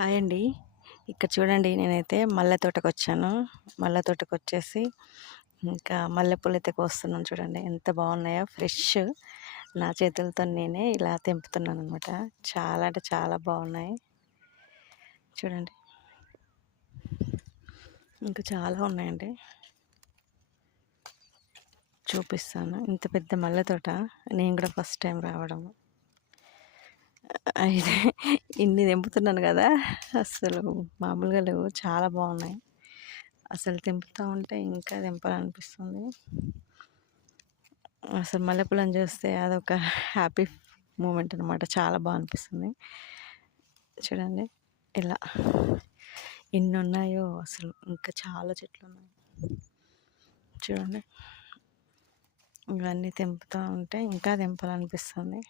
Hi అండి. ఇక్కడ చూడండి నేనైతే మల్లె తోటకొచ్చాను. మల్లె తోటకొచ్చేసి ఇంకా మల్లెపూలైతే కోస్తున్నాను చూడండి. ఎంత బాగున్నాయో ఫ్రెష్. నా చేతులతో నేనే ఇలా తెంపుతున్నాననమాట. చాలా అంటే చాలా బాగున్నాయి. చూడండి. ఇంకా చాలా ఉన్నాయండి. చూపిస్తాను. ఇంత పెద్ద మల్లె తోట నేను కూడా ఫస్ట్ టైం రావడం. అయితే ఇన్ని తెంపుతున్నాను కదా! అస్సలు మామూలుగా లేవు. చాలా బాగున్నాయి. అసలు తెంపుతా ఉంటే ఇంకా తెంపాలనిపిస్తుంది. అసలు మల్లెపూలను చూస్తే అదొక హ్యాపీ మూమెంట్ అనమాట. చాలా బాగా అనిపిస్తుంది. చూడండి ఇలా ఎన్ని ఉన్నాయో అసలు ఇంకా చాలా చెట్లు ఉన్నాయి. చూడండి ఇవన్నీ తెంపుతూ ఉంటే ఇంకా తెంపాలనిపిస్తుంది.